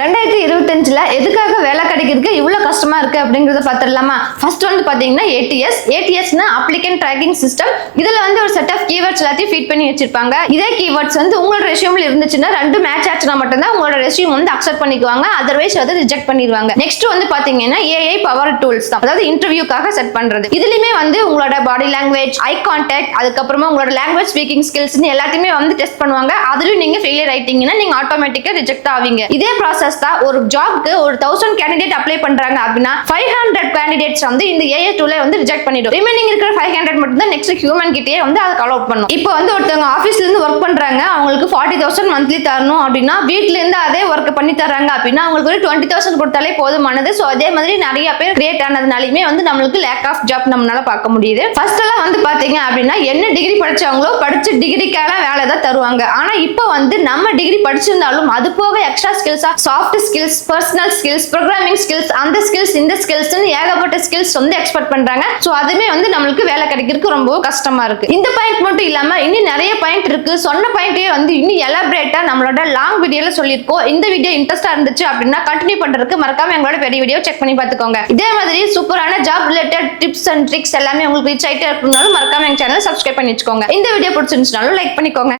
2025ல எதுக்காக வேலை கிடைக்கிறதுக்கு இவ்வளவு கஷ்டமா இருக்கு அப்படிங்கறத பாத்துடலாமா. ஃபர்ஸ்ட் வந்து பாத்தீங்கன்னா ஏடிஎஸ்னா அப்ளிகன்ட் ட்ராக்கிங் சிஸ்டம். இதுல வந்து ஒரு செட் ஆஃப் கீவேர்ட்ஸ் எல்லாத்தையும் ஃபீட் பண்ணி வச்சிருப்பாங்க. இதே கீவேர்ட்ஸ் வந்து உங்களோட ரெஸ்யூம்ல இருந்துச்சுன்னா ரெண்டு மேட்ச் ஆச்சுன்னா மட்டும்தான் உங்களோட ரெஸ்யூம் வந்து அக்செப்ட் பண்ணிக்குவாங்க, அதர்வைஸ் வந்து ரிஜெக்ட் பண்ணிடுவாங்க. நெக்ஸ்ட் வந்து பாத்தீங்கன்னா ஏஐ பவர் டூல்ஸ் தான், அதாவது இன்டர்வியூக்காக செட் பண்றது. இதுலயுமே வந்து உங்களோட பாடி லாங்குவேஜ், ஐ கான்டாக்ட், அதுக்கப்புறமா உங்களோட லாங்குவேஜ் ஸ்பீக்கிங் ஸ்கில்ஸ் எல்லாத்தையுமே வந்து டெஸ்ட் பண்ணுவாங்க. அதுலயும் நீங்க ஃபெயிலியர் ஆயிட்டீங்கன்னா நீங்க ஆட்டோமேட்டிக்கா ரிஜெக்ட் ஆவீங்க. இதே ப்ராசஸ் தான் ஒரு ஜாப்க்கு ஒரு 1000 கேண்டிடேட் அப்ளை பண்றாங்க அப்படின்னா 500 கேண்டிடேட்ஸ் வந்து இந்த ஏஐ டூலே வந்து ரிஜெக்ட் பண்ணிடும். ரிமைனிங் இருக்கிற 500 மட்டும் தான் நெக்ஸ்ட் ஹியூமன் கிட்டயே வந்து அதை கால் அவுட் பண்ணும். இப்போ வந்து ஒருத்தவங்க ஆபீஸ்ல இருந்து ஒர்க் பண்றாங்க, அவங்களுக்கு 40,000 மந்த்லி தரணும் அப்படின்னா வீட்ல இருந்து அதே ஒர்க் பண்ணி தராங்க அப்படின்னா அவங்களுக்கு ஒரு 20,000 கொடுத்தாலே போதுமானது. சோ அதே மாதிரி நிறைய பேர் கிரியேட் ஆனதுனாலுமே வந்து நம்மளுக்கு லேக் ஆஃப் ஜாப் நம்மளால பார்க்க முடியுது. ஃபர்ஸ்ட் எல்லாம் வந்து பாத்தீங்க அப்படின்னா என்ன டிகிரி படிச்சவங்களோ படிச்ச டிகிரிக்கான வேலை தான் தருவாங்க. ஆனா இப்போ வந்து நம்ம டிகிரி படிச்சிருந்தாலும் அது போக எக்ஸ்ட்ரா ஸ்கில்ஸா soft skills, personal skills, programming skills, அந்த ஸ்கில்ஸ் இந்த ஸ்கில்ஸ் ஏகப்பட்ட ஸ்கில்ஸ் வந்து எக்ஸ்பெக்ட் பண்றாங்க. சோ அதுமே வந்து நம்மளுக்கு வேலை கிடைக்கிறதுக்கு ரொம்ப கஷ்டமா இருக்கு. இந்த பாயிண்ட் மட்டும் இல்லாம இன்னும் நிறைய பாயிண்ட் இருக்கு. சொன்ன பாயிண்டே வந்து இன்னும் எலாபரேட்டா நம்மளோட லாங் வீடியோல சொல்லியிருக்கோம். இந்த வீடியோ இன்ட்ரெஸ்டா இருந்துச்சு அப்படின்னா கண்டினியூ பண்றதுக்கு மறக்காம எங்களோட பெரிய வீடியோ செக் பண்ணி பார்த்துக்கோங்க. இதே மாதிரி சூப்பரான job related tips and tricks எல்லாமே உங்களுக்கு ரீச் ஆயிட்டே இருக்கணும்னாலும் மறக்காம எங்க சேனல் சப்ஸ்கிரைப் பண்ணி வச்சுக்கோங்க. இந்த வீடியோ பிடிச்சிருந்துச்சுனாலும் லைக் பண்ணிக்கோங்க.